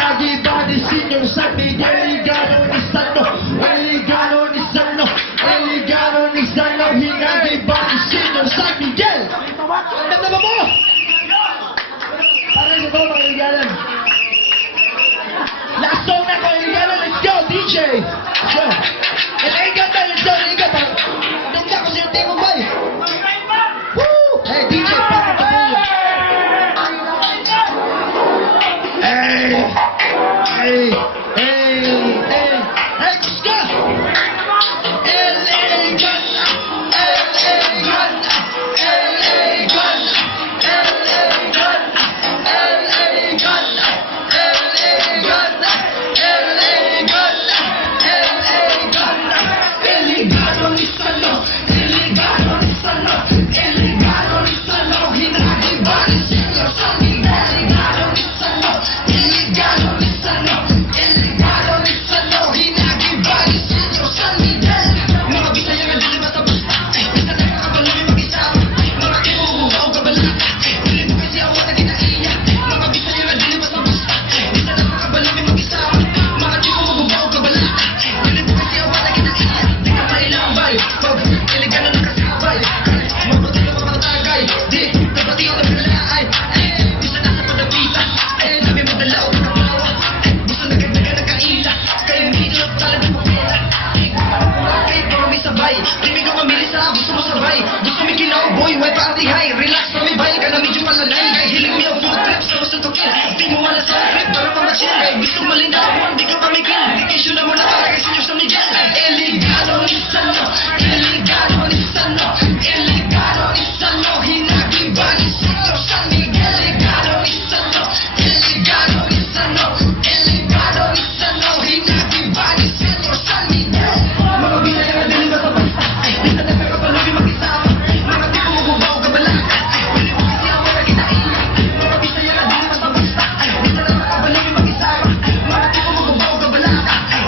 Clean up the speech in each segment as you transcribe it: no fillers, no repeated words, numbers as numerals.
Hinagiba ni Senyor San Miguel, Ligano ni Sano, Ligano ni Sano, Ligano ni Sano, hinagiba ni Senyor San Miguel. Ganda ba mo? Para ito mga kaibigan. Last song na kaibigan, let's go DJ. Go. Let's go, let's go. Nagka ko siya tingong bay. Woo! Hey DJ, para ito mo. Hey! Hey! Hey! Hey! Hey! Gusto! LA Gun! LA Gun! LA Gun! LA Gun! LA Gun! LA Gun! LA Gun! LA Gun! Iligado ni Sano! Iligado ni Sano! Iligado ni Sano! Hinagiba ni Senyor San Miguel! Iligado ni Sano! Iligado ni Sano! Iligado ni Sano! Hinagiba ni Senyor San Miguel! Mga Bisaya nga dili matapos. Bisa na kakabalo may mag-isama. Mga kibubugaw kabala. Dili mo kasi awa na ginaiya. Mga Bisaya nga dili matapos. Bisa na kakabalo may mag-isama. Mga kibubugaw kabala. Dili mo kasi awa na ginaiya. Di ka mailambay. Pag iligado na kasabay. Mabuti na mamatagay. Di, kapati ako na pinalaay. Bisa na sa padapitan. Dami mo dalaw na kapawa. Gusto na ganda na kaila. Kayo hindi na talaga mo pera. Kahit mga may sabay. Di may mamili sa gusto mo sabay. Gusto may kilaw boy, why party high. Relax na may bail ka na medyo malalay. Kaya hiling mo yung food trip sa gusto to kill. Di mo wala sa trip para pamachill. Kaya gusto malinawan, di ka pamikil. Vacation na muna para kay Senyor San Miguel. Iligado ni Sano. Iligado ni Sano. Iligado ni Sano. Hinagiba ni Senyor San Miguel. Iligado ni Sano. Iligado ni Sano. Iligado ni Sano. Hinagiba ni Senyor San Miguel. Mga Bisaya nga dili matapos. Bisa na kakabalo may mag-isama. Mga tipo mo bubaw kabala. Dili mo kasi awa na ginaiya. Mga Bisaya nga dili matapos. Bisa na kakabalo may mag-isama. Mga tipo mo bubaw kabala.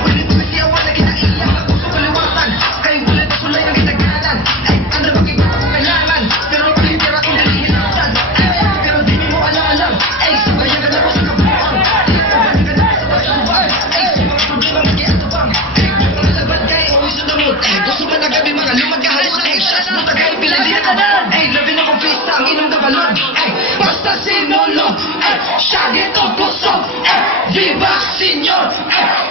Dili mo kasi awa na ginaiya. Puso kaliwatan. Kay ulit na sulay ang itagalan. Ano ba kayo ko kailangan? Pero pahitira kong dalihinatan. Pero di mo alam-alam. Sabayan ka na ko sa kabuang. Sabayan ka na ko sa pagkubang. Sa mga problema mag-iasabang. Mga laban kay always on the mood. Gusto man na gabi mga lumag kahalos. Shots mo tagay pila di na kanan. Labi na kong face ang inom na balon. Basta sinolo. Siya dito puso. Viva Senyor.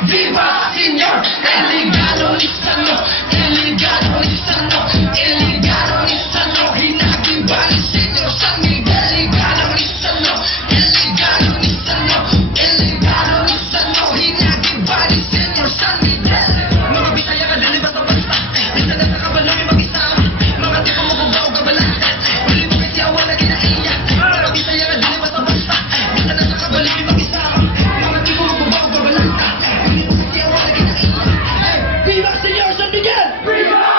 Viva Senyor. Iligado ni Sano. Iligado ni Sano. Iligado ni Sano. Hinagiba ni Senyor San Miguel. Iligado ni Sano. Iligado ni Sano. Iligado ni Sano. Hinagiba ni Senyor San Miguel. Mga Bisaya ka dili basta-basta. Bisa na sa kabalo may mag-isama. Mga tipo mo bubaw kabala. Dili mo kasi awa na ginaiya. Mga Bisaya ka dili basta-basta. Bisa na sa kabalo may mag-isama. Mga tipo mo bubaw kabala. Dili mo kasi awa na ginaiya. Viva Senyor San Miguel! Viva!